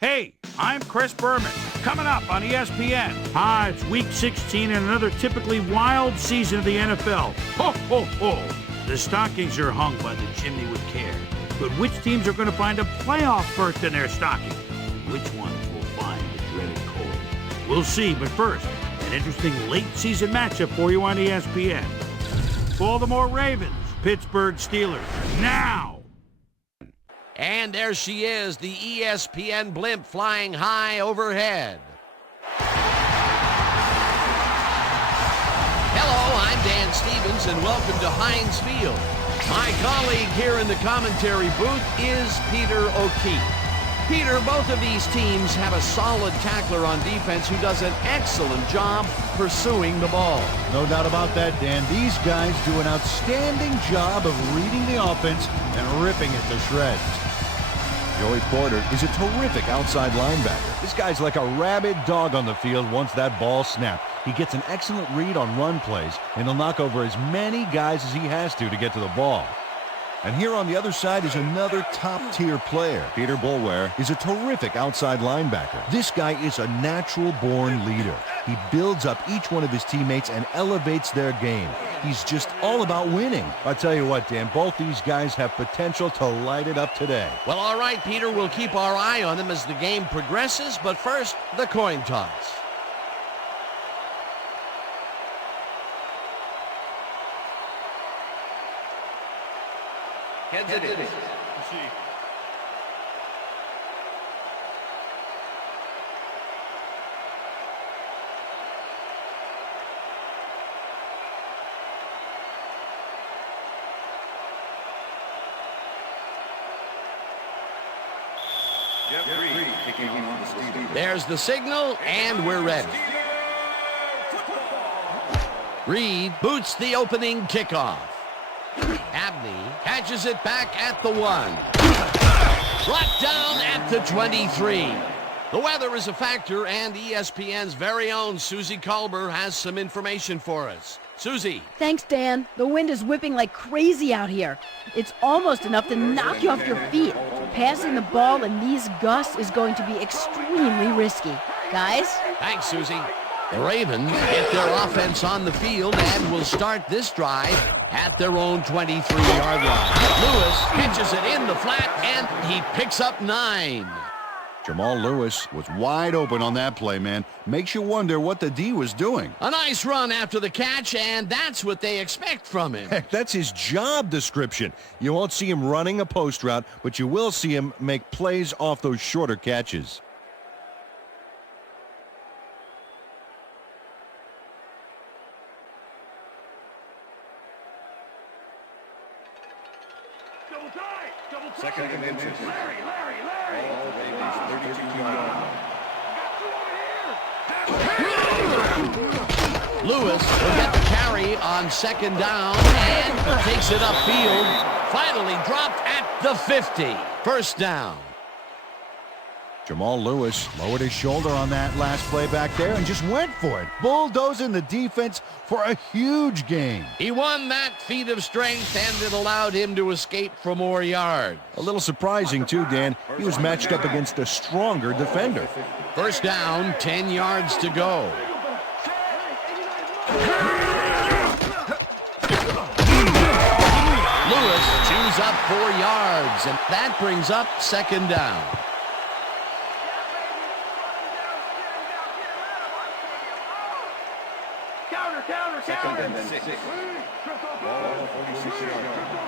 Hey, I'm Chris Berman. Coming up on ESPN. It's Week 16 and another typically wild season of the NFL. Ho, ho, ho. The stockings are hung by the chimney with care. But which teams are going to find a playoff berth in their stocking? Which ones will find the dreaded cold? We'll see, but first, an interesting late-season matchup for you on ESPN. Baltimore Ravens, Pittsburgh Steelers. Now! And there she is, the ESPN blimp flying high overhead. Hello, I'm Dan Stevens, and welcome to Heinz Field. My colleague here in the commentary booth is Peter O'Keefe. Peter, both of these teams have a solid tackler on defense who does an excellent job pursuing the ball. No doubt about that, Dan. These guys do an outstanding job of reading the offense and ripping it to shreds. Joey Porter is a terrific outside linebacker. This guy's like a rabid dog on the field once that ball snapped. He gets an excellent read on run plays, and he'll knock over as many guys as he has to get to the ball. And here on the other side is another top-tier player. Peter Bulware is a terrific outside linebacker. This guy is a natural-born leader. He builds up each one of his teammates and elevates their game. He's just all about winning. I'll tell you what, Dan, both these guys have potential to light it up today. Well, all right, Peter, we'll keep our eye on them as the game progresses, but first, the coin toss. Heads it is. There's the signal, and we're ready. Reed boots the opening kickoff. Abney catches it back at the 1. Brought down at the 23. The weather is a factor, and ESPN's very own Susie Colbert has some information for us. Susie. Thanks, Dan. The wind is whipping like crazy out here. It's almost enough to knock you off your feet. Passing the ball in these gusts is going to be extremely risky. Guys? Thanks, Susie. The Ravens get their offense on the field and will start this drive at their own 23-yard line. Lewis catches it in the flat, and he picks up 9. Jamal Lewis was wide open on that play, man. Makes you wonder what the D was doing. A nice run after the catch, and that's what they expect from him. Heck, that's his job description. You won't see him running a post route, but you will see him make plays off those shorter catches. Second and inches. Larry. All Ravens 32-yard line. Lewis will get the carry on second down and takes it upfield. Finally dropped at the 50. First down. Jamal Lewis lowered his shoulder on that last play back there and just went for it, bulldozing the defense for a huge gain. He won that feat of strength, and it allowed him to escape for more yards. A little surprising, too, Dan. He was matched up against a stronger defender. First down, 10 yards to go. Lewis chews up 4 yards, and that brings up second down. Second and 6. Ball 46-yard line.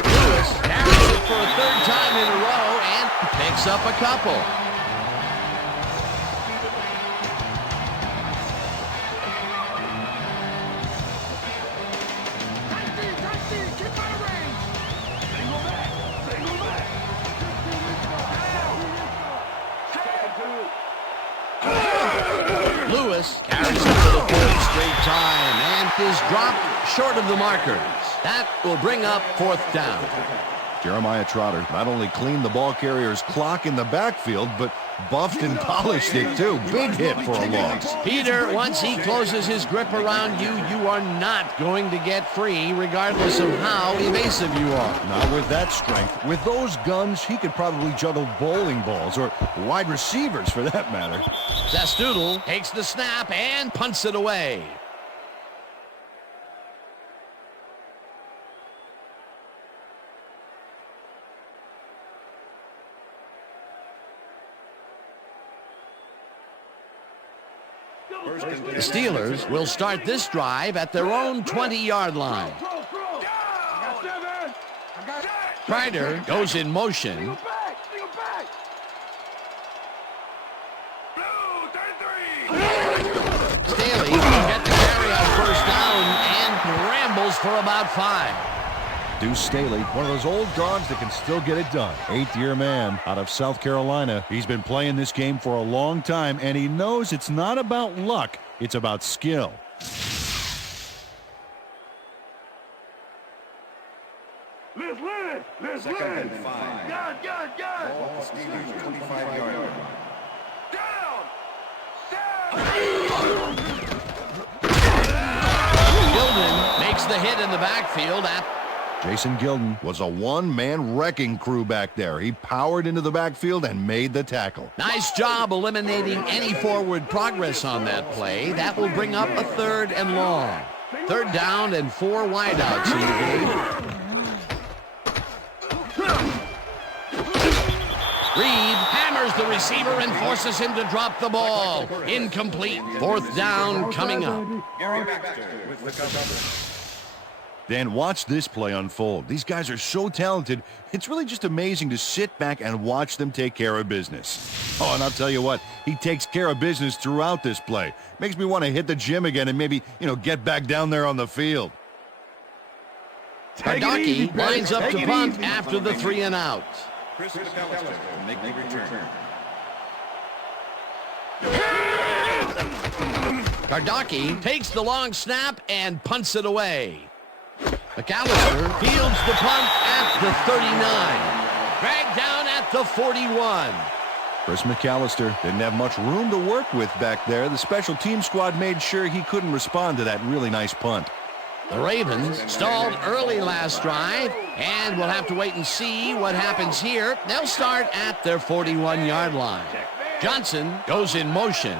Lewis carries it for a third time in a row and picks up a couple. Lewis carries it for the third straight time and is dropped short of the markers. That will bring up fourth down. Jeremiah Trotter not only cleaned the ball carrier's clock in the backfield, but buffed and polished it too. Big hit for a loss. Peter, once he closes his grip around you, you are not going to get free, regardless of how evasive you are. Not with that strength. With those guns, he could probably juggle bowling balls, or wide receivers for that matter. Zastoodle takes the snap and punts it away. The Steelers will start this drive at their own 20-yard line. Ryder goes in motion. Staley will get the carry on first down and rambles for about 5. Deuce Staley, one of those old dogs that can still get it done. 8th-year man out of South Carolina. He's been playing this game for a long time, and he knows it's not about luck, it's about skill. Let's Second and 5. God. Ball at the Steelers' 25-yard line. Gilden makes the hit in the backfield at Jason Gilden was a one-man wrecking crew back there. He powered into the backfield and made the tackle. Nice job eliminating any forward progress on that play. That will bring up a 3rd and long. 3rd down and 4 wideouts in the game. Reed hammers the receiver and forces him to drop the ball. Incomplete. 4th down coming up. Gary Baxter with the cover. Dan, watch this play unfold. These guys are so talented, it's really just amazing to sit back and watch them take care of business. Oh, and I'll tell you what, he takes care of business throughout this play. Makes me want to hit the gym again and maybe, get back down there on the field. Hardocki lines up to punt after the 3 and out. Chris McAllister will make the return. Hardocki takes the long snap and punts it away. McAllister fields the punt at the 39. Dragged down at the 41. Chris McAllister didn't have much room to work with back there. The special team squad made sure he couldn't respond to that really nice punt. The Ravens stalled early last drive, and we'll have to wait and see what happens here. They'll start at their 41-yard line. Johnson goes in motion.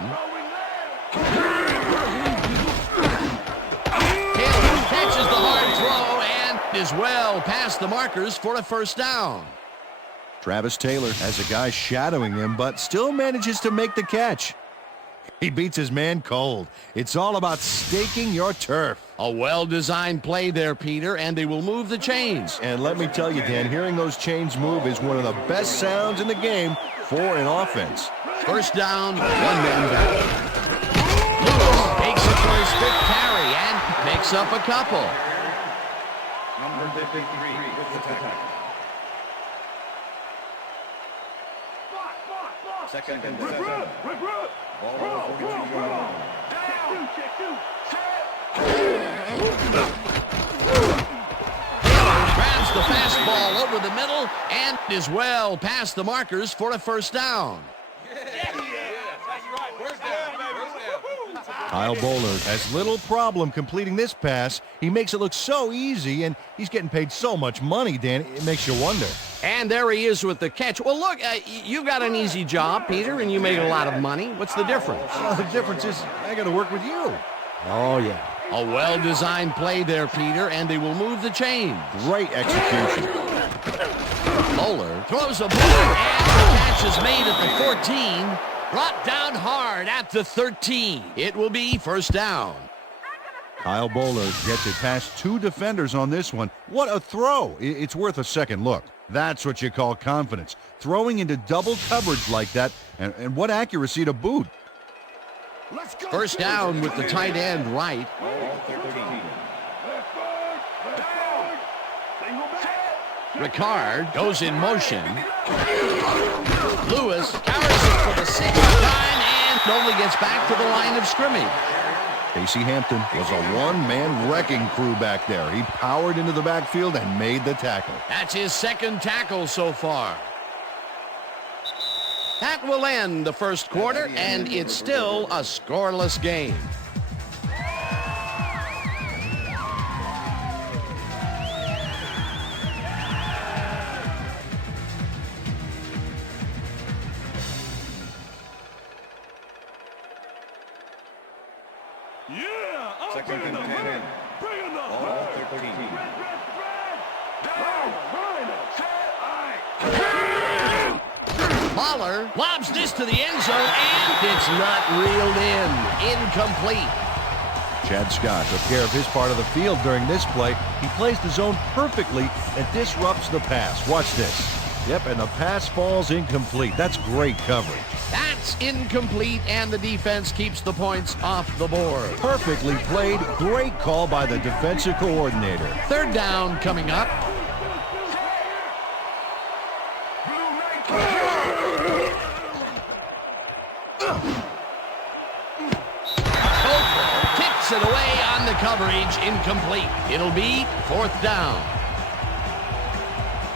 Catches the hard throw and is well past the markers for a 1st down. Travis Taylor has a guy shadowing him, but still manages to make the catch. He beats his man cold. It's all about staking your turf. A well-designed play there, Peter, and they will move the chains. And let me tell you, Dan, hearing those chains move is one of the best sounds in the game for an offense. 1st down, 1 man back. Lewis takes it for his 5th carry and picks up a couple. Number 53 with the tackle. Second and 7. Ball at the 42-yard line. Grabs the fastball over the middle and is well past the markers for a 1st down. Kyle Bowler has little problem completing this pass. He makes it look so easy, and he's getting paid so much money, Dan, it makes you wonder. And there he is with the catch. Well, look, you've got an easy job, Peter, and you make a lot of money. What's the difference? Well, the difference is I got to work with you. Oh, yeah. A well-designed play there, Peter, and they will move the chains. Great execution. Bowler throws a ball, and the catch is made at the 14. Brought down hard at the 13. It will be 1st down. Kyle Bowler gets it past 2 defenders on this one. What a throw. It's worth a second look. That's what you call confidence. Throwing into double coverage like that, and what accuracy to boot. 1st down with the tight end right. Ball 13. Ricard goes in motion. Lewis carries it for the 6th time and only gets back to the line of scrimmage. Casey Hampton was a one-man wrecking crew back there. He powered into the backfield and made the tackle. That's his second tackle so far. That will end the first quarter, and it's still a scoreless game. Second and 10. Ball 13. Mahler lobs this to the end zone, and it's not reeled in. Incomplete. Chad Scott took care of his part of the field during this play. He plays the zone perfectly and disrupts the pass. Watch this. Yep, and the pass falls incomplete. That's great coverage. That's incomplete, and the defense keeps the points off the board. Perfectly played. Great call by the defensive coordinator. Third down coming up. Tips it away on the coverage. Incomplete. It'll be fourth down.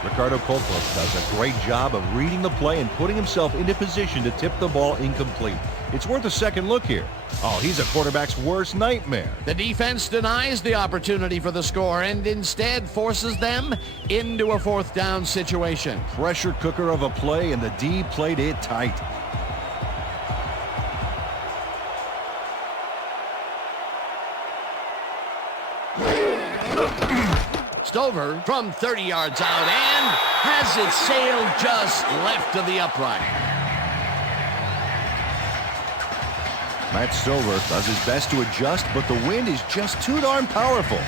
Ricardo Colclough does a great job of reading the play and putting himself into position to tip the ball incomplete. It's worth a second look here. Oh, he's a quarterback's worst nightmare. The defense denies the opportunity for the score and instead forces them into a fourth down situation. Pressure cooker of a play, and the D played it tight. Stover from 30 yards out and has it sailed just left of the upright. Matt Stover does his best to adjust, but the wind is just too darn powerful.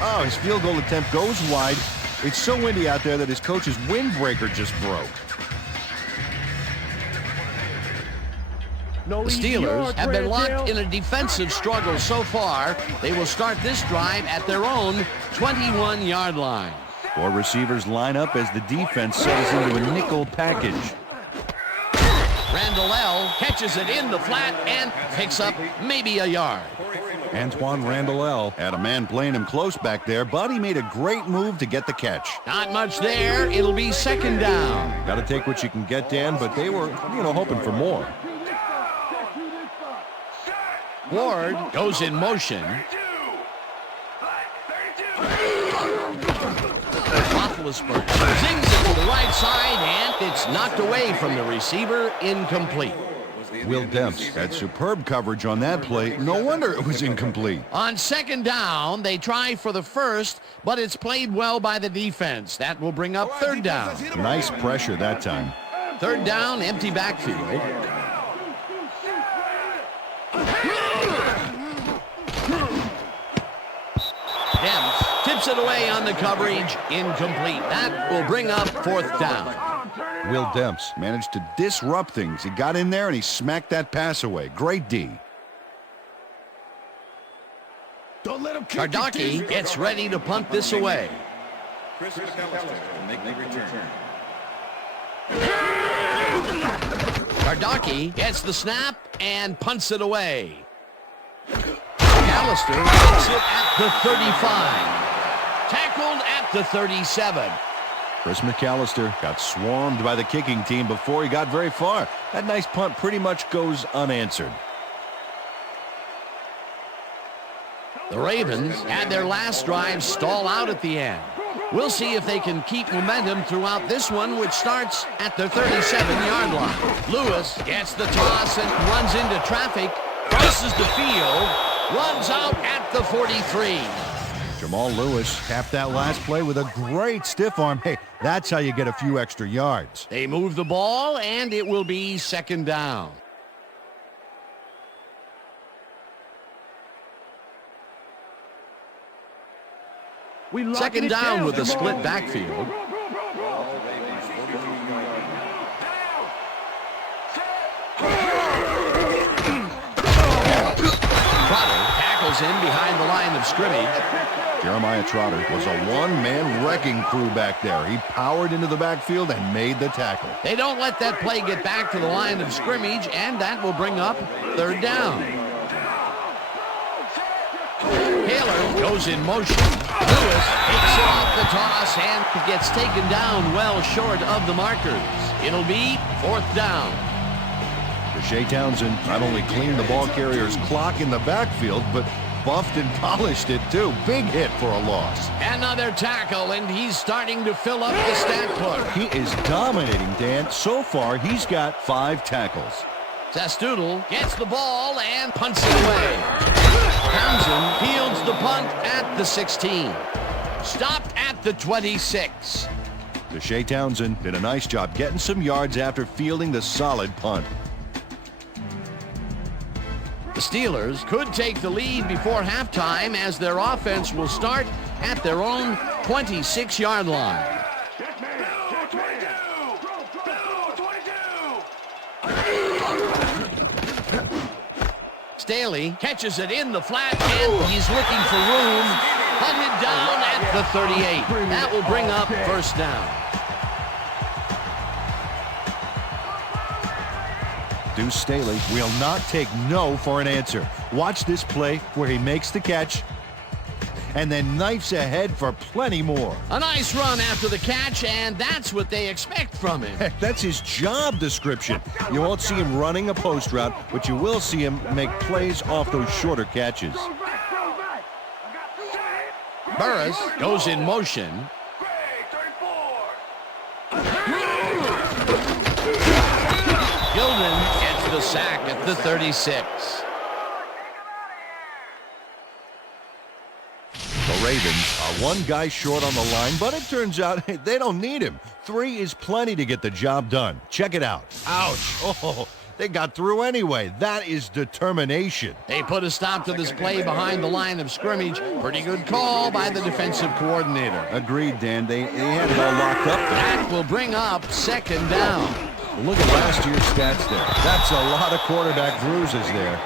Oh, his field goal attempt goes wide. It's so windy out there that his coach's windbreaker just broke. The Steelers have been locked in a defensive struggle so far. They will start this drive at their own 21-yard line. 4 receivers line up as the defense settles into a nickel package. Randall L. catches it in the flat and picks up maybe a yard. Antoine Randall L. had a man playing him close back there, but he made a great move to get the catch. Not much there. It'll be second down. Got to take what you can get, Dan, but they were, hoping for more. Ward goes in motion. Roethlisberger zings it to the right side, and it's knocked away from the receiver, incomplete. Will Demps had superb coverage on that play. No wonder it was incomplete. On second down, they try for the first, but it's played well by the defense. That will bring up third down. Nice pressure that time. Third down, empty backfield. Demps tips it away on the coverage, incomplete. That will bring up fourth down. Will Demps managed to disrupt things. He got in there and he smacked that pass away. Great D. Kardaki gets ready to punt this away. Chris McAllister to make the return. Kardaki gets the snap and punts it away. McAllister gets it at the 35. Tackled at the 37. Chris McAllister got swarmed by the kicking team before he got very far. That nice punt pretty much goes unanswered. The Ravens had their last drive stall out at the end. We'll see if they can keep momentum throughout this one, which starts at their 37-yard line. Lewis gets the toss and runs into traffic, crosses the field, runs out at the 43. Jamal Lewis capped that last play with a great stiff arm. Hey, that's how you get a few extra yards. They move the ball, and it will be second down. Second down with a split backfield. Trotter tackles in behind the line of scrimmage. Jeremiah Trotter was a one-man wrecking crew back there. He powered into the backfield and made the tackle. They don't let that play get back to the line of scrimmage, and that will bring up third down. Taylor goes in motion. Lewis takes it off the toss and gets taken down well short of the markers. It'll be 4th down. Shea Townsend not only cleaned the ball carrier's clock in the backfield, but buffed and polished it too. Big hit for a loss. Another tackle, and he's starting to fill up the stat book. He is dominating, Dan. So far, he's got 5 tackles. Sastoodle gets the ball and punts it away. Townsend fields the punt at the 16. Stopped at the 26. Shea Townsend did a nice job getting some yards after fielding the solid punt. The Steelers could take the lead before halftime as their offense will start at their own 26-yard line. Staley catches it in the flat, and he's looking for room. Hunted down at the 38. That will bring up 1st down. Deuce Staley will not take no for an answer. Watch this play where he makes the catch and then knifes ahead for plenty more. A nice run after the catch, and that's what they expect from him. Heck, that's his job description. You won't see him running a post route, but you will see him make plays off those shorter catches. Burris goes in motion. Gilman gets the sack at the 36. The Ravens are 1 guy short on the line, but it turns out they don't need him. 3 is plenty to get the job done. Check it out. Ouch. Oh, they got through anyway. That is determination. They put a stop to this play behind the line of scrimmage. Pretty good call by the defensive coordinator. Agreed, Dan. They had it all locked up there. That will bring up 2nd down. Look at last year's stats there. That's a lot of quarterback bruises there.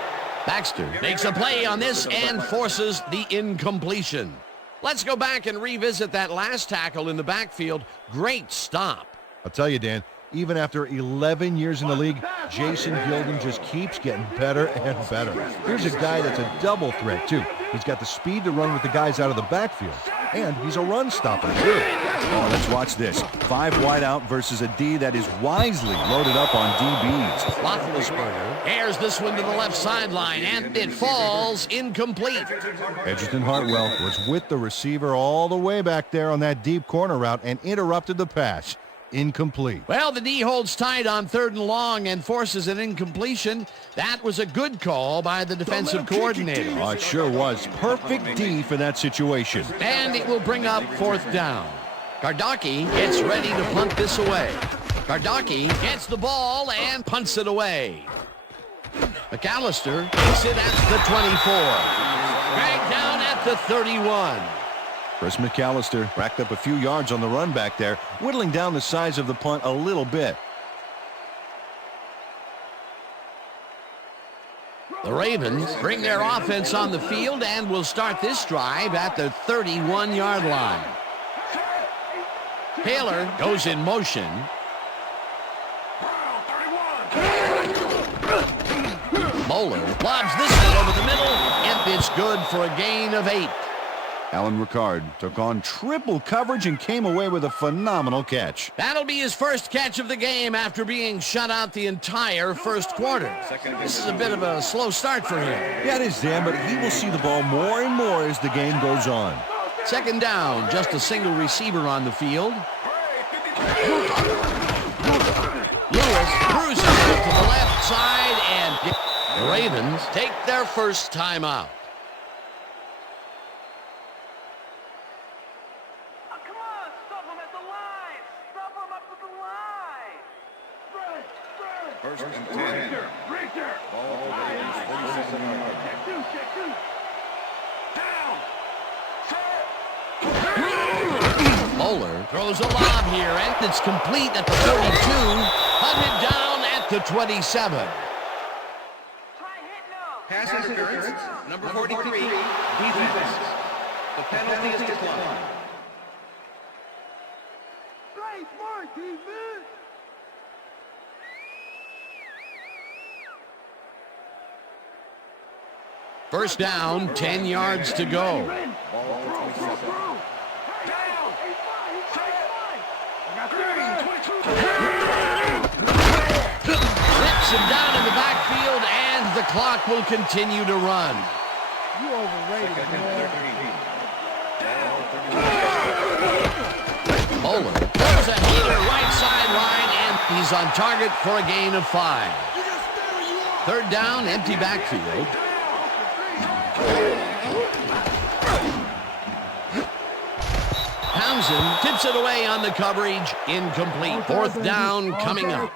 Baxter makes a play on this and forces the incompletion. Let's go back and revisit that last tackle in the backfield. Great stop. I'll tell you, Dan, even after 11 years in the league, Jason Gilden just keeps getting better and better. Here's a guy that's a double threat, too. He's got the speed to run with the guys out of the backfield, and he's a run stopper, too. Oh, let's watch this. 5 wide out versus a D that is wisely loaded up on DBs. Roethlisberger airs this one to the left sideline, and it falls incomplete. Edgerton Hartwell was with the receiver all the way back there on that deep corner route and interrupted the pass. Incomplete. Well, the D holds tight on 3rd and long and forces an incompletion. That was a good call by the defensive coordinator. Oh, it sure was. Perfect D for that situation. And it will bring up 4th down. Gardocki gets ready to punt this away. Gardocki gets the ball and punts it away. McAllister takes it at the 24. Dragged down at the 31. Chris McAllister racked up a few yards on the run back there, whittling down the size of the punt a little bit. The Ravens bring their offense on the field and will start this drive at the 31-yard line. Taylor goes in motion. Moeller lobs this one over the middle, and it's good for a gain of 8. Alan Ricard took on triple coverage and came away with a phenomenal catch. That'll be his first catch of the game after being shut out the entire first quarter. This is a bit of a slow start for him. Yeah, it is, Dan, but he will see the ball more and more as the game goes on. 2nd down, just a single receiver on the field. Lewis cruises to the left side, and the Ravens take their first timeout. First and 10. Ball Ravens 47 yards. Moeller throws a lob here, and it's complete at the 32. Hunted down at the 27. Pass interference, number 43, defense. The penalty is declined. First down, 10 yards to go. Slips him down in the backfield, and the clock will continue to run. You overrated, man. Bowler throws a heater right sideline, and he's on target for a gain of 5. Third down, empty backfield. Townsend tips it away on the coverage. Incomplete. Fourth down coming up.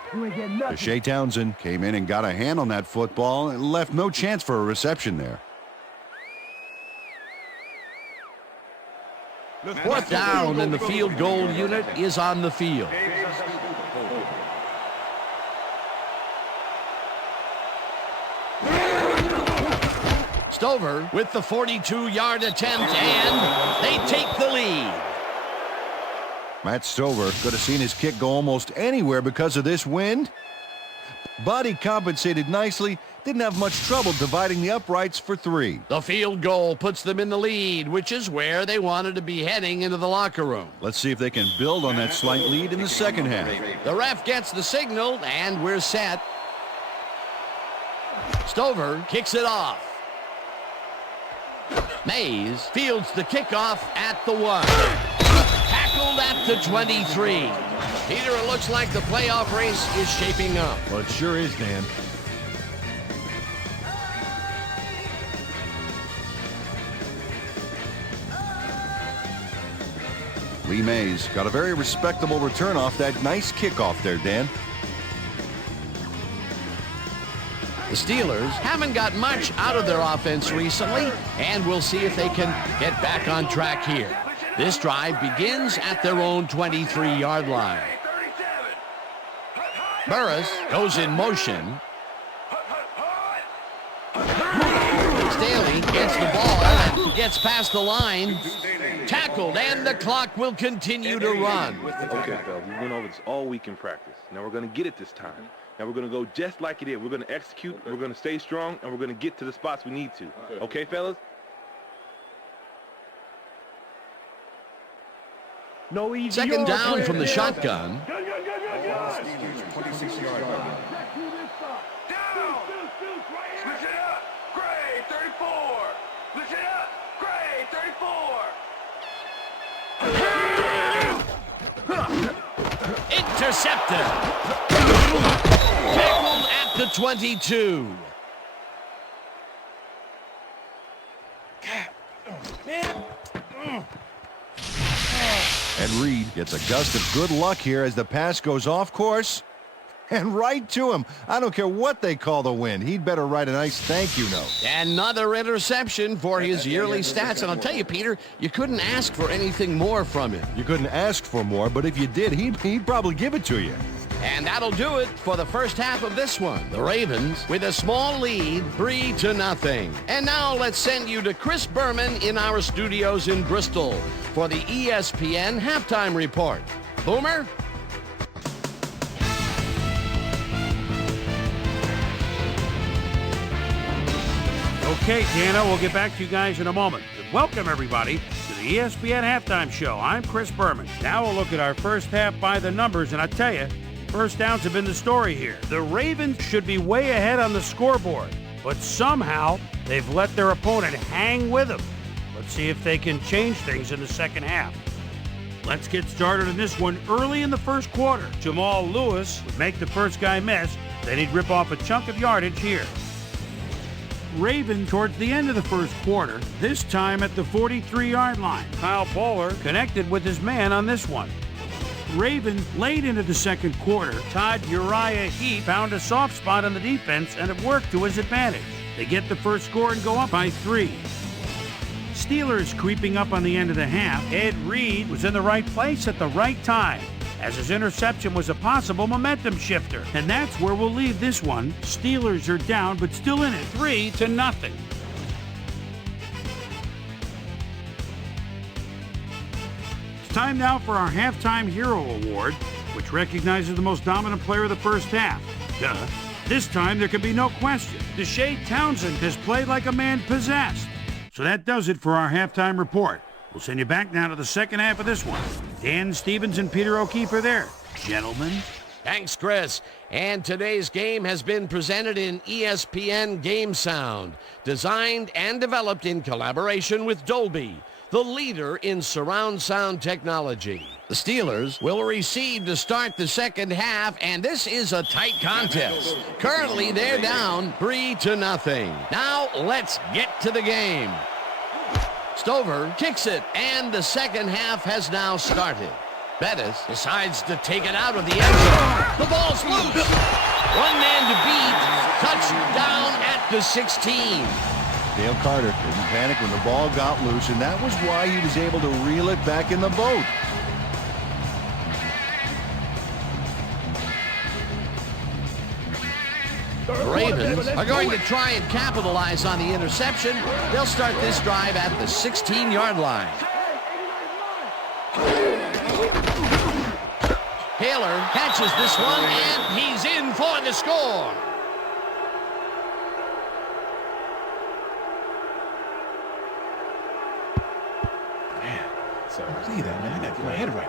Shea Townsend came in and got a hand on that football and left no chance for a reception there. Fourth down, and the field goal unit is on the field. Stover with the 42-yard attempt, and they take the lead. Matt Stover could have seen his kick go almost anywhere because of this wind, but he compensated nicely. Didn't have much trouble dividing the uprights for 3. The field goal puts them in the lead, which is where they wanted to be heading into the locker room. Let's see if they can build on that slight lead in the second half. The ref gets the signal, and we're set. Stover kicks it off. Mays fields the kickoff at the 1. Tackled at the 23. Peter, it looks like the playoff race is shaping up. Well, it sure is, Dan. Lee Mays got a very respectable return off that nice kickoff there, Dan. The Steelers haven't got much out of their offense recently, and we'll see if they can get back on track here. This drive begins at their own 23-yard line. Burris goes in motion. Staley gets the ball and gets past the line. Tackled, and the clock will continue to run. Okay, fellas, we went over this all week in practice. Now we're going to get it this time. Now we're going to go just like it is. We're going to execute, we're going to stay strong, and we're going to get to the spots we need to. Okay, fellas? No easy. Second down from the shotgun. Good. Steelers 26-yard line. Down. Switch it up. Gray, 34. Switch it up. Gray, 34. Intercepted. Tackled at the 22. And Reed gets a gust of good luck here as the pass goes off course and right to him. I don't care what they call the wind. He'd better write a nice thank you note. Another interception for his yearly stats. And I'll tell you, Peter, you couldn't ask for anything more from him. You couldn't ask for more, but if you did, he'd probably give it to you. And that'll do it for the first half of this one. The Ravens with a small lead, 3-0. And now let's send you to Chris Berman in our studios in Bristol for the ESPN Halftime Report. Boomer? Okay, Dana, we'll get back to you guys in a moment. Welcome, everybody, to the ESPN Halftime Show. I'm Chris Berman. Now we'll look at our first half by the numbers, and I tell you, first downs have been the story here. The Ravens should be way ahead on the scoreboard, but somehow they've let their opponent hang with them. Let's see if they can change things in the second half. Let's get started in this one early in the first quarter. Jamal Lewis would make the first guy miss, then he'd rip off a chunk of yardage here. Raven towards the end of the first quarter, this time at the 43-yard line. Kyle Bowler connected with his man on this one. Raven late into the second quarter, Todd Uriah Heep found a soft spot on the defense and it worked to his advantage. They get the first score and go up by 3. Steelers creeping up on the end of the half. Ed Reed was in the right place at the right time, as his interception was a possible momentum shifter. And that's where we'll leave this one. Steelers are down, but still in it, 3-0. It's time now for our Halftime Hero Award, which recognizes the most dominant player of the first half. Duh. This time there can be no question. Deshae Townsend has played like a man possessed. So that does it for our halftime report. We'll send you back now to the second half of this one. Dan Stevens and Peter O'Keefe are there. Gentlemen. Thanks, Chris. And today's game has been presented in ESPN Game Sound, designed and developed in collaboration with Dolby, the leader in surround sound technology. The Steelers will receive to start the second half, and this is a tight contest. Currently, they're down 3-0. Now, let's get to the game. Stover kicks it, and the second half has now started. Bettis decides to take it out of the end zone. The ball's loose. One man to beat. Touchdown at the 16. Dale Carter didn't panic when the ball got loose, and that was why he was able to reel it back in the boat. The Ravens are going to try and capitalize on the interception. They'll start this drive at the 16-yard line. Taylor catches this one, and he's in for the score. See that, man? I got to get my head right.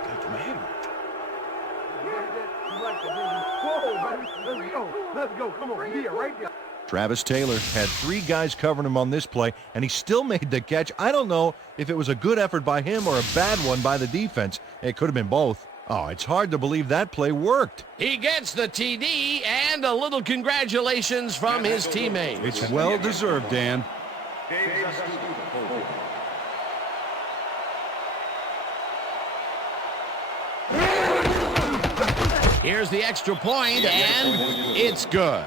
Let's go. Come on. Here, right there. Travis Taylor had 3 guys covering him on this play, and he still made the catch. I don't know if it was a good effort by him or a bad one by the defense. It could have been both. Oh, it's hard to believe that play worked. He gets the TD and a little congratulations from his teammates. It's well-deserved, Dan. Here's the extra point, and it's good.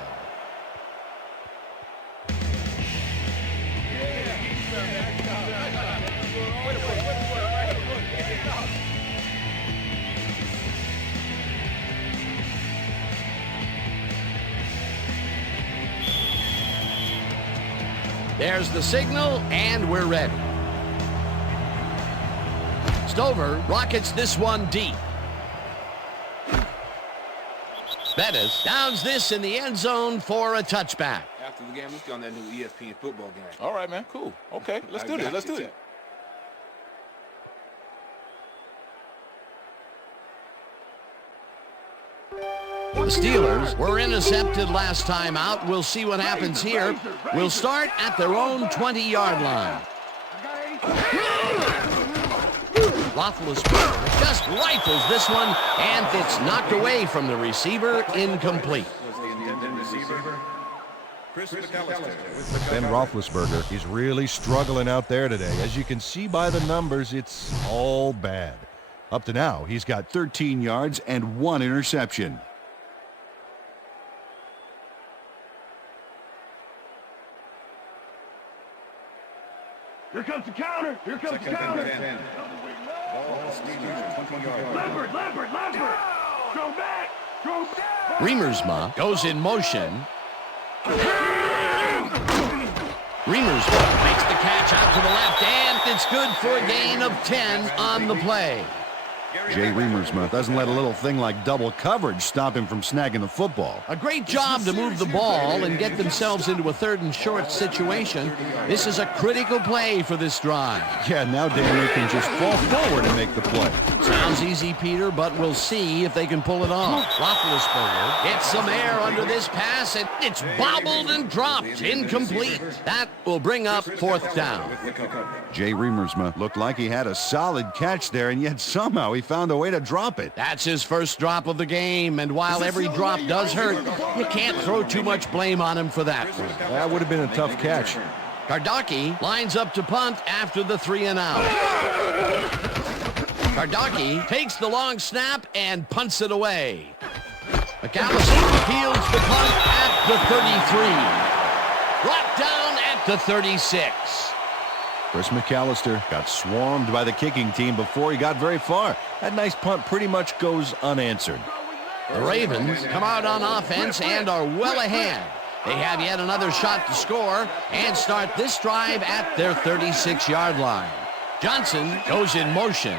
There's the signal, and we're ready. Stover rockets this one deep. Bettis downs this in the end zone for a touchback. After the game, let's get on that new ESPN football game. All right, man. Cool. Okay, let's do this. Let's do it. The Steelers were intercepted last time out. We'll see what happens here. We'll start at their own 20-yard line. Roethlisberger just rifles this one, and it's knocked away from the receiver, incomplete. Ben Roethlisberger is really struggling out there today. As you can see by the numbers, it's all bad. Up to now, he's got 13 yards and 1 interception. Here comes the counter. Here comes the counter. Leopard. Go back. Riemersma goes in motion. Riemersma makes the catch out to the left, and it's good for a gain of 10 on the play. Jay Riemersma doesn't let a little thing like double coverage stop him from snagging the football. A great job to move the ball and get themselves into a 3rd and short situation. This is a critical play for this drive. Yeah, now Daniel can just fall forward and make the play. Sounds easy, Peter, but we'll see if they can pull it off. Roethlisberger gets some air under this pass, and it's bobbled and dropped. Incomplete. That will bring up 4th down. Jay Riemersma looked like he had a solid catch there, and yet somehow he found a way to drop it. That's his first drop of the game, and while every drop does hurt, you can't throw too much blame on him for that one. That would have been a tough catch. Kardaki lines up to punt after the 3-and-out. Kardaki takes the long snap and punts it away. McAllister fields the punt at the 33. Brought down at the 36. Chris McAllister got swarmed by the kicking team before he got very far. That nice punt pretty much goes unanswered. The Ravens come out on offense and are well ahead. They have yet another shot to score and start this drive at their 36-yard line. Johnson goes in motion.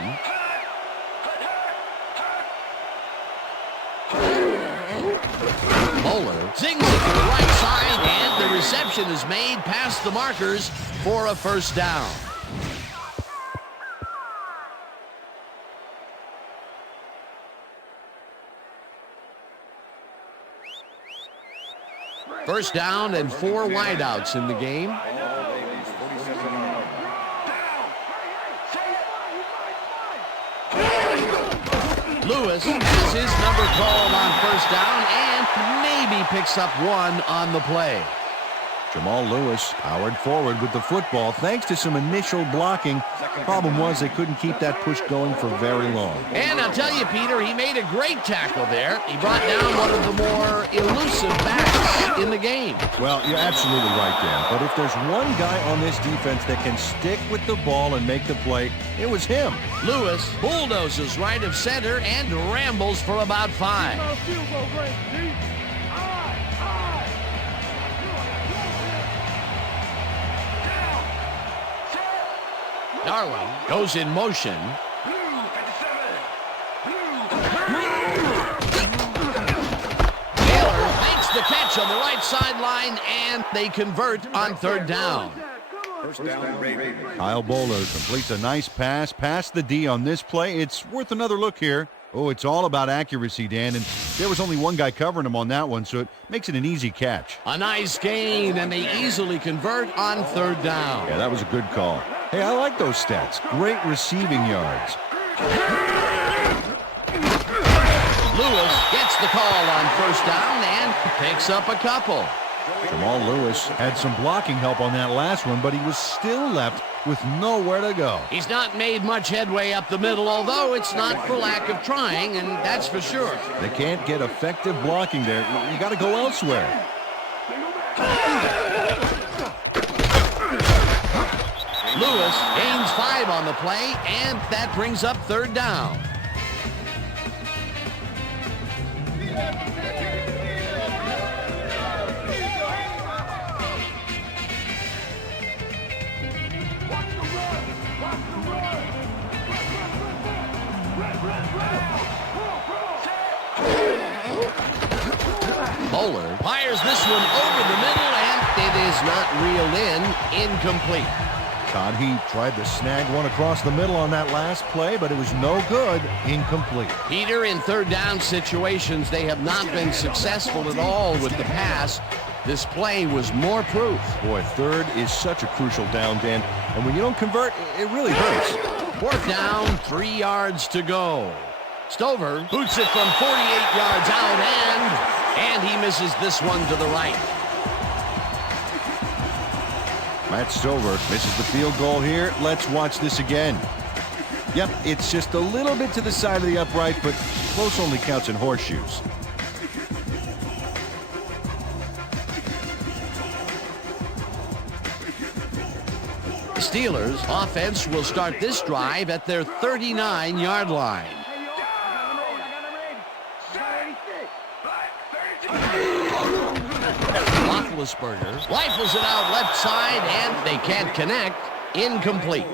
Bowler zings it to the right side, and the reception is made past the markers for a first down. First down and 4 wideouts in the game. Lewis has his number called on first down and maybe picks up 1 on the play. Jamal Lewis powered forward with the football thanks to some initial blocking. Problem was they couldn't keep that push going for very long. And I'll tell you, Peter, he made a great tackle there. He brought down one of the more elusive backs in the game. Well, you're absolutely right, Dan. But if there's one guy on this defense that can stick with the ball and make the play, it was him. Lewis bulldozes right of center and rambles for about 5. Darwin goes in motion. Taylor makes the catch on the right sideline, and they convert on third down. First down, Ravens. Kyle Bowler completes a nice pass past the D on this play. It's worth another look here. Oh, it's all about accuracy, Dan, and there was only one guy covering him on that one, so it makes it an easy catch. A nice gain, and they easily convert on third down. Yeah, that was a good call. Hey, I like those stats. Great receiving yards. Lewis gets the call on first down and picks up a couple. Jamal Lewis had some blocking help on that last one, but he was still left with nowhere to go. He's not made much headway up the middle, although it's not for lack of trying, and that's for sure. They can't get effective blocking there. You got to go elsewhere. Lewis gains 5 on the play, and that brings up third down. Bowler fires this one over the middle, and it is not reeled in. Incomplete. Todd Heat tried to snag one across the middle on that last play, but it was no good. Incomplete. Peter, in third down situations, they have not been successful at all with the pass. This play was more proof. Boy, third is such a crucial down, Dan, and when you don't convert, it really hurts. Fourth down, 3 yards to go. Stover boots it from 48 yards out, and he misses this one to the right. Matt Stover misses the field goal here. Let's watch this again. Yep, it's just a little bit to the side of the upright, but close only counts in horseshoes. The Steelers' offense will start this drive at their 39-yard line. Roethlisberger rifles it out left side, and they can't connect. Incomplete.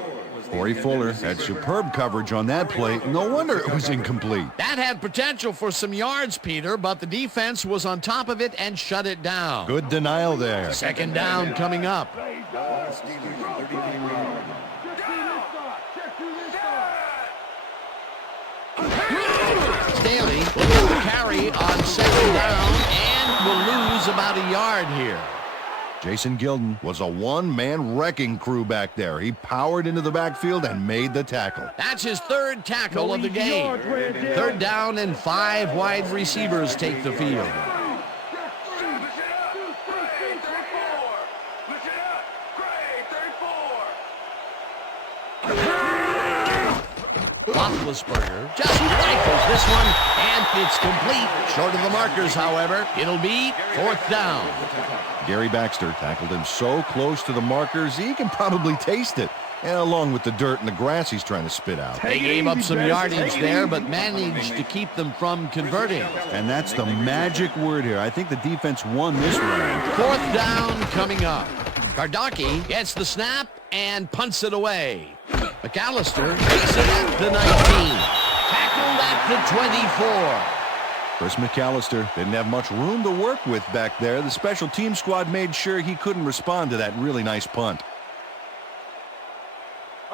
Corey Fuller had superb coverage on that play. No wonder it was incomplete. That had potential for some yards, Peter, but the defense was on top of it and shut it down. Good denial there. Second down coming up. Staley will get the carry on second down and will lose about a yard here. Jason Gilden was a one-man wrecking crew back there. He powered into the backfield and made the tackle. That's his third tackle of the game. Third down and 5 wide receivers take the field. Roethlisberger just rifles this one, and it's complete. Short of the markers, however. It'll be fourth down. Gary Baxter tackled him so close to the markers, he can probably taste it. And along with the dirt and the grass he's trying to spit out. They gave up some yardage there, but managed to keep them from converting. And that's the magic word here. I think the defense won this round. Fourth down coming up. Kardaki gets the snap and punts it away. McAllister takes it at the 19. Tackled at the 24. Chris McAllister didn't have much room to work with back there. The special team squad made sure he couldn't respond to that really nice punt.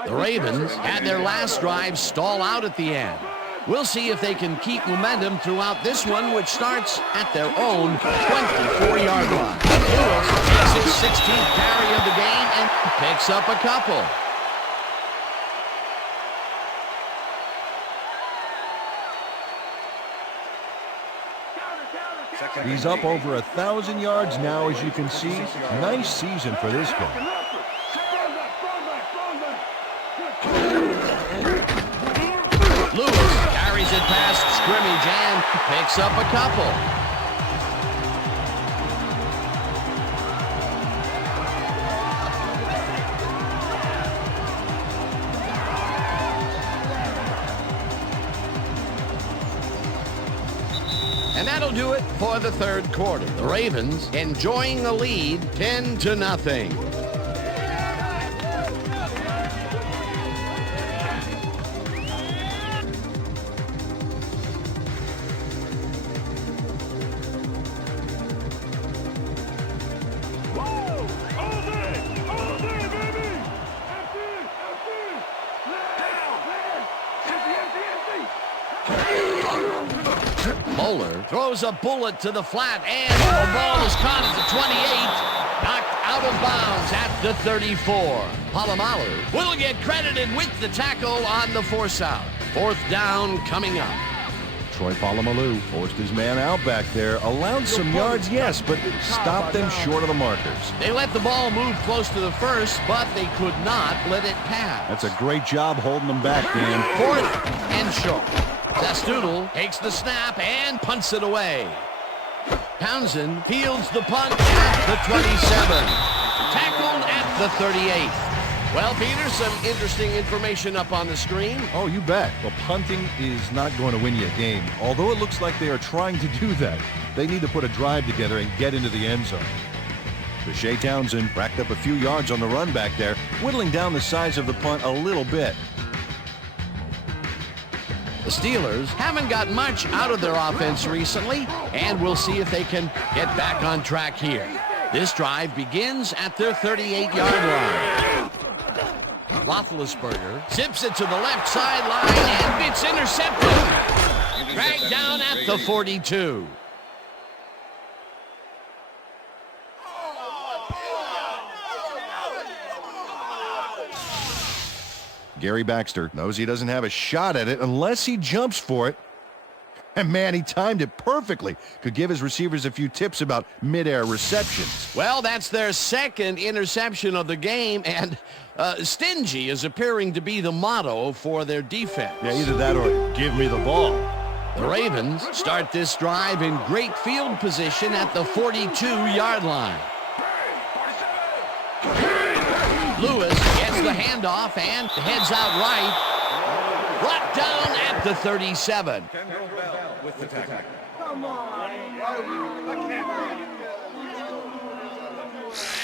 The Ravens had their last drive stall out at the end. We'll see if they can keep momentum throughout this one, which starts at their own 24-yard line. Lewis takes his 16th carry of the game and picks up a couple. He's up over 1,000 yards now, as you can see. Nice season for this guy. Lewis carries it past scrimmage and picks up a couple. And that'll do it for the third quarter. The Ravens enjoying the lead 10-0. Bowler throws a bullet to the flat, and the ball is caught at the 28, knocked out of bounds at the 34. Palomalu will get credited with the tackle on the force out. Fourth down coming up. Troy Polamalu forced his man out back there, allowed some yards, yes, but stopped them short of the markers. They let the ball move close to the first, but they could not let it pass. That's a great job holding them back, Dan. Fourth and short. Zestoodle takes the snap and punts it away. Townsend fields the punt at the 27. Tackled at the 38. Well, Peter, some interesting information up on the screen. Oh, you bet. Well, punting is not going to win you a game, although it looks like they are trying to do that. They need to put a drive together and get into the end zone. Shea Townsend racked up a few yards on the run back there, whittling down the size of the punt a little bit. The Steelers haven't got much out of their offense recently, and we'll see if they can get back on track here. This drive begins at their 38-yard line. Roethlisberger zips it to the left sideline, and it's intercepted. Dragged down at the 42. Gary Baxter knows he doesn't have a shot at it unless he jumps for it. And man, he timed it perfectly. Could give his receivers a few tips about midair receptions. Well, that's their second interception of the game, and stingy is appearing to be the motto for their defense. Yeah, either that or give me the ball. The Ravens start this drive in great field position at the 42-yard line. Lewis gets the handoff and heads out right. Brought down at the 37. With the tackle.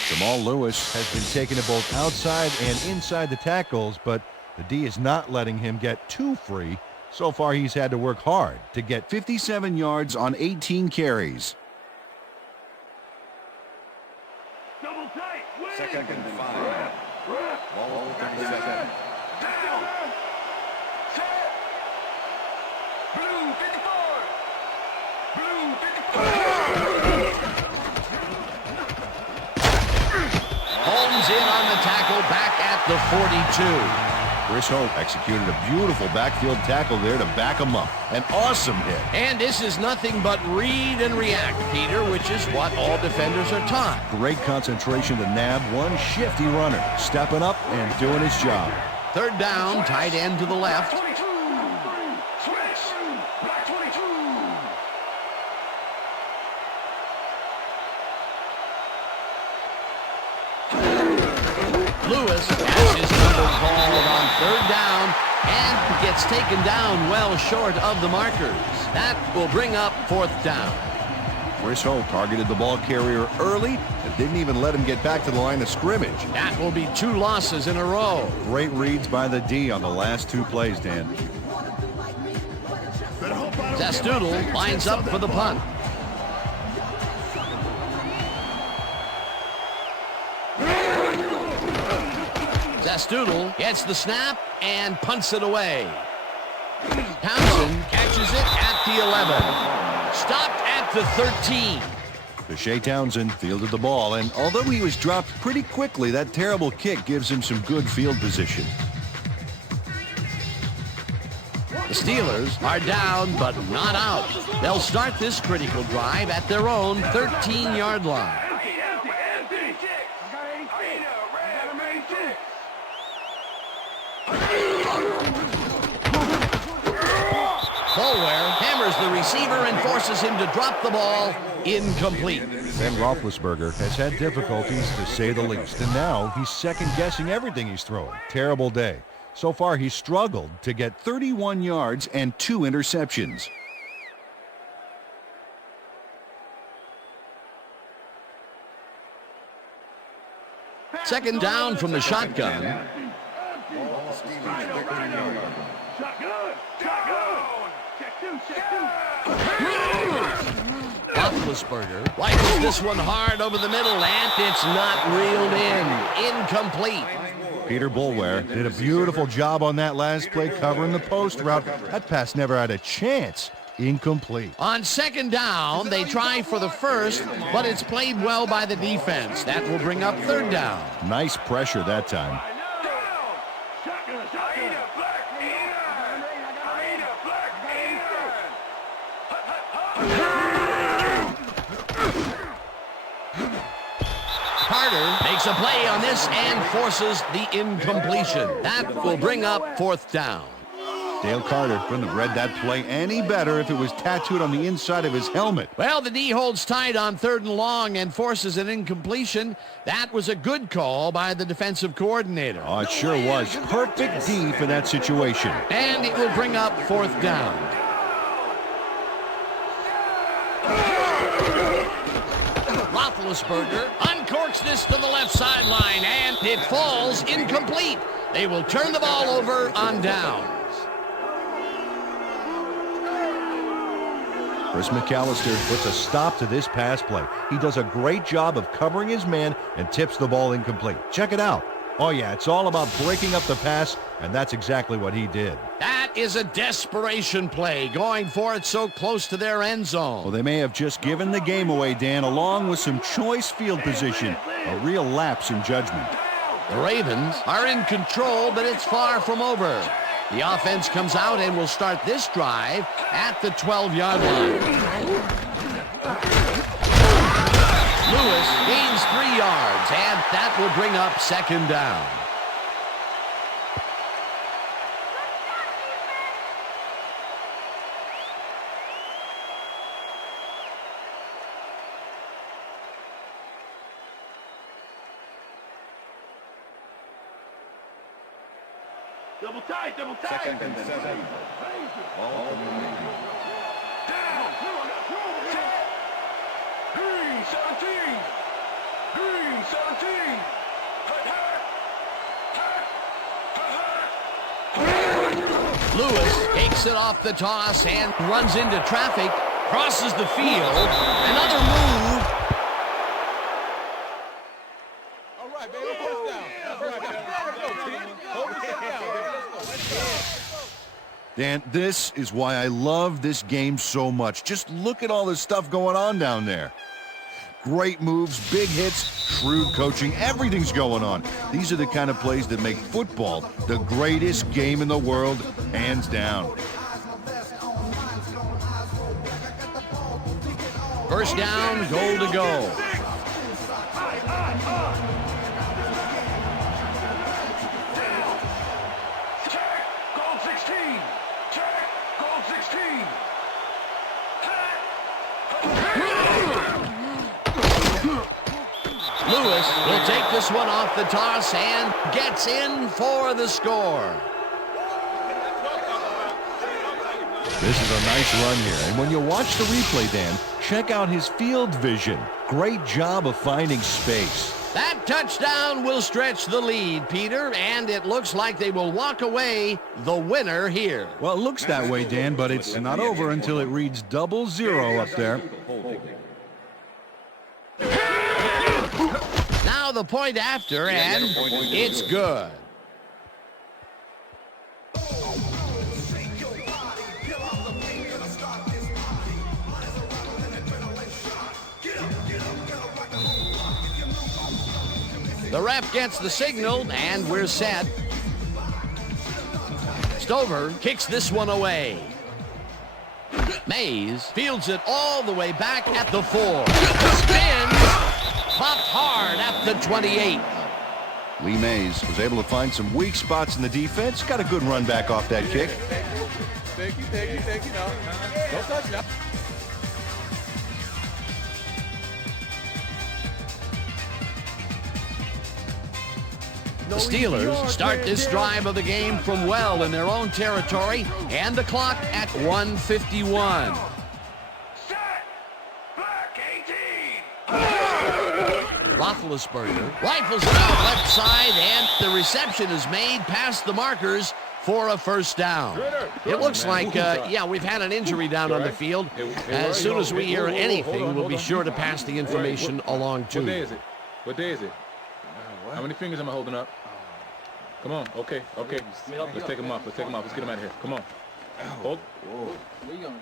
Jamal Lewis has been taking it both outside and inside the tackles, but the D is not letting him get too free. So far, he's had to work hard to get 57 yards on 18 carries. Second and 5. Ball 37. Blue 54. Blue 54. Holmes in on the tackle back at the 42. Chris Hope executed a beautiful backfield tackle there to back him up. An awesome hit. And this is nothing but read and react, Peter, which is what all defenders are taught. Great concentration to nab one shifty runner, stepping up and doing his job. Third down, tight end to the left. 22. Switch. Black 22. Lewis has his number called on third down and gets taken down well short of the markers. That will bring up fourth down. Chris Hope targeted the ball carrier early and didn't even let him get back to the line of scrimmage. That will be 2 losses in a row. Great reads by the D on the last 2 plays, Dan. Zastoodle lines up for the punt. Zastoodle gets the snap and punts it away. Townsend catches it at the 11. Stopped at the 13. Shea Townsend fielded the ball, and although he was dropped pretty quickly, that terrible kick gives him some good field position. The Steelers are down, but not out. They'll start this critical drive at their own 13-yard line. Bolware hammers the receiver and forces him to drop the ball. Incomplete. Ben Roethlisberger has had difficulties, to say the least, and now he's second-guessing everything he's throwing. Terrible day. So far, he's struggled to get 31 yards and 2 interceptions. Second down from the shotgun. Roethlisberger rifles this one hard over the middle, and it's not reeled in. Incomplete. Peter Bolware did a beautiful job on that last play covering the post route. That pass never had a chance. Incomplete. On second down, they try for the first, but it's played well by the defense. That will bring up third down. Nice pressure that time. Carter makes a play on this and forces the incompletion. That will bring up fourth down. Dale Carter couldn't have read that play any better if it was tattooed on the inside of his helmet. Well, the D holds tight on third and long and forces an incompletion. That was a good call by the defensive coordinator. Oh, it sure was. Perfect D for that situation. And it will bring up fourth down. Roethlisberger uncorks this to the left sideline, and it falls incomplete. They will turn the ball over on downs. Chris McAllister puts a stop to this pass play. He does a great job of covering his man and tips the ball incomplete. Check it out. Oh, yeah, it's all about breaking up the pass, and that's exactly what he did. That is a desperation play, going for it so close to their end zone. Well, they may have just given the game away, Dan, along with some choice field position. A real lapse in judgment. The Ravens are in control, but it's far from over. The offense comes out and will start this drive at the 12-yard line. Lewis gains 3 yards, and that will bring up second down. Double tight, double tight. Second and 7. Baltimore. Down. Green 17. Green 17. Lewis takes it off the toss and runs into traffic, crosses the field. Another move. All right, baby, put us down. That's right, baby. Hold us down. Dan, this is why I love this game so much. Just look at all this stuff going on down there. Great moves, big hits, shrewd coaching, everything's going on. These are the kind of plays that make football the greatest game in the world, hands down. First down, goal to go. Lewis will take this one off the toss and gets in for the score. This is a nice run here, and when you watch the replay, Dan, check out his field vision. Great job of finding space. That touchdown will stretch the lead, Peter, and it looks like they will walk away the winner here. Well, it looks that way, Dan, but it's not over until it reads 0-0 up there. Now the point after, and it's good. The ref gets the signal, and we're set. Stover kicks this one away. Mays fields it all the way back at the 4. Spins, popped hard at the 28. Lee Mays was able to find some weak spots in the defense. Got a good run back off that kick. Thank you. No. Don't touch now. The Steelers start this drive of the game from well in their own territory, and the clock at 1:51. Set! Black 18! Roethlisberger rifles it out left side, and the reception is made past the markers for a first down. It looks like, we've had an injury down on the field. As soon as we hear anything, we'll be sure to pass the information along to you. What day is it? How many fingers am I holding up? Come on. Okay. Let's take him off. Let's get him out of here. Come on. Hold. Where you going?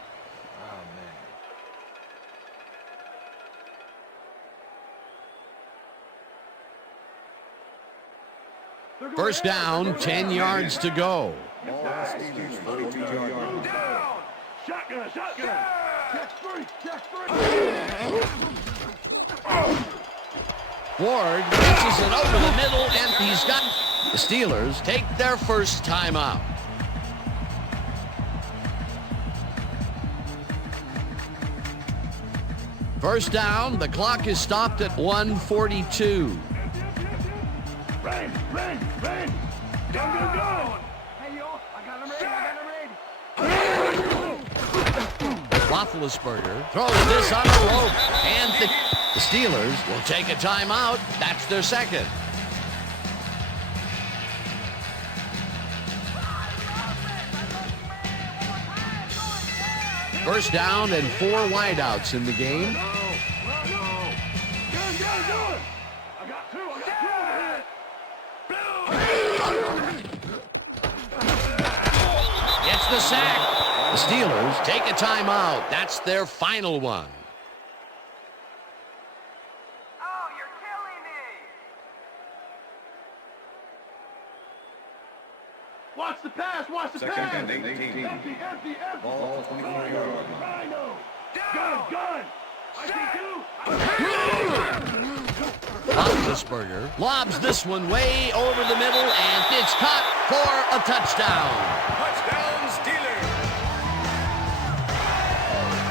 First down, 10 yards to go. Shotgun! Check three! Ward reaches it over the middle, and he's got... The Steelers take their first timeout. First down, the clock is stopped at 1:42. Rain! Go! Hey, yo, I got him ready. Roethlisberger throws this on the rope, and the Steelers will take a timeout. That's their second. First down and 4 wideouts in the game. Gun! I got two over here. Gets the sack. The Steelers take a timeout. That's their final one. Oh, you're killing me! Watch the pass! Second and 18. Empty! Ball 24 yards. Rhino! Gun! I see two! Roethlisberger lobs this one way over the middle, and it's caught for a touchdown. Touchdown, Steelers!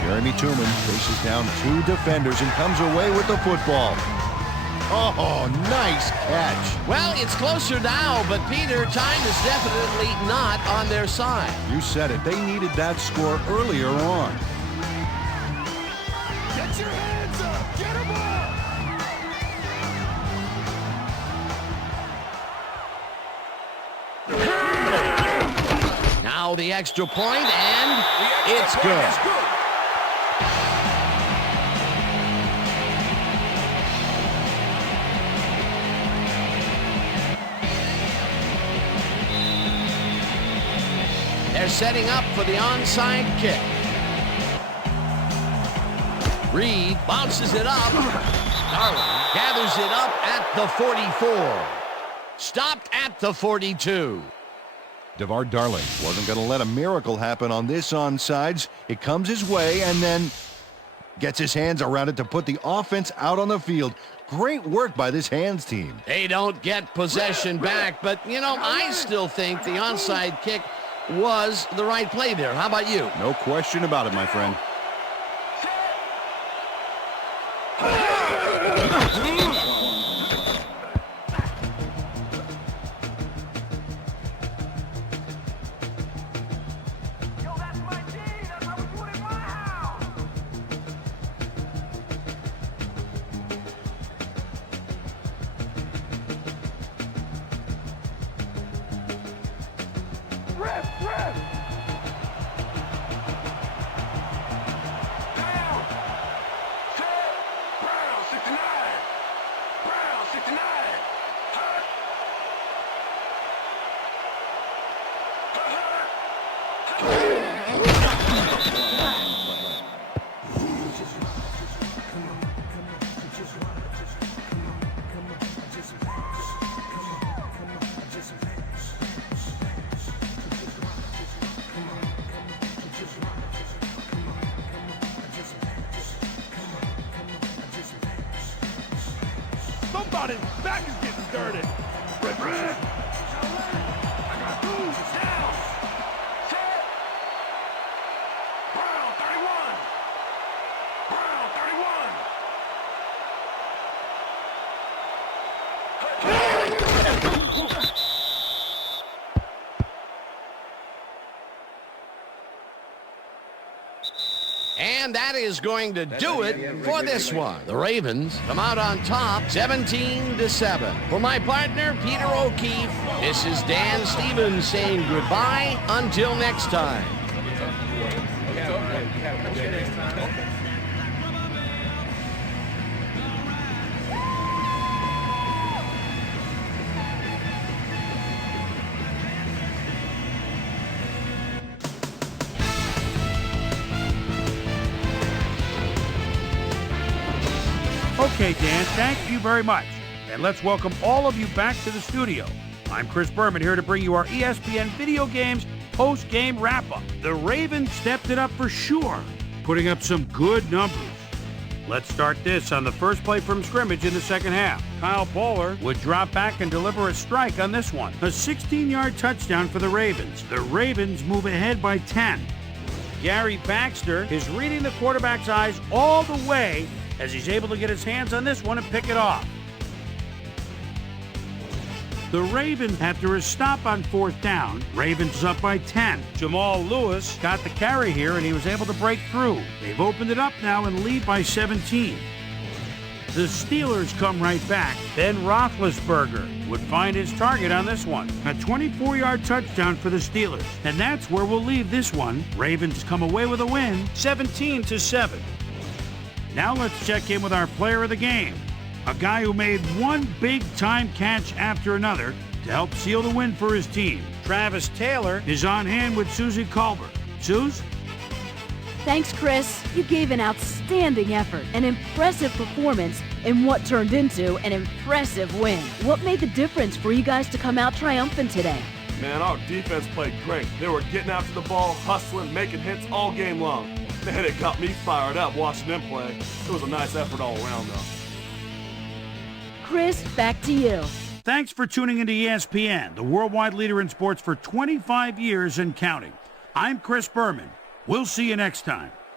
Jeremy Tooman faces down 2 defenders and comes away with the football. Oh, nice catch. Well, it's closer now, but Peter, time is definitely not on their side. You said it. They needed that score earlier on. Get your hands up! Get them up! Now the extra point, and it's good. They're setting up for the onside kick. Reed bounces it up. Darling gathers it up at the 44. Stopped at the 42. DeVar Darling wasn't going to let a miracle happen on this onsides. It comes his way and then gets his hands around it to put the offense out on the field. Great work by this hands team. They don't get possession back, but, I still think the onside kick was the right play there. How about you? No question about it, my friend. Somebody's back is getting dirty. Red. I got moves. Down. Set. Brown 31. Brown 31. And that is going to do it for this one. The Ravens come out on top 17-7. For my partner, Peter O'Keefe, this is Dan Stevens saying goodbye until next time. Okay, Dan, thank you very much. And let's welcome all of you back to the studio. I'm Chris Berman here to bring you our ESPN Video Games post-game wrap-up. The Ravens stepped it up for sure, putting up some good numbers. Let's start this on the first play from scrimmage in the second half. Kyle Bowler would drop back and deliver a strike on this one. A 16-yard touchdown for the Ravens. The Ravens move ahead by 10. Gary Baxter is reading the quarterback's eyes all the way as he's able to get his hands on this one and pick it off. The Ravens, after a stop on fourth down, Ravens up by 10. Jamal Lewis got the carry here and he was able to break through. They've opened it up now and lead by 17. The Steelers come right back. Ben Roethlisberger would find his target on this one. A 24-yard touchdown for the Steelers. And that's where we'll leave this one. Ravens come away with a win, 17-7. Now let's check in with our player of the game, a guy who made one big-time catch after another to help seal the win for his team. Travis Taylor is on hand with Susie Colbert. Suze? Thanks, Chris. You gave an outstanding effort, an impressive performance in what turned into an impressive win. What made the difference for you guys to come out triumphant today? Man, our defense played great. They were getting after the ball, hustling, making hits all game long. Man, it got me fired up watching them play. It was a nice effort all around, though. Chris, back to you. Thanks for tuning into ESPN, the worldwide leader in sports for 25 years and counting. I'm Chris Berman. We'll see you next time.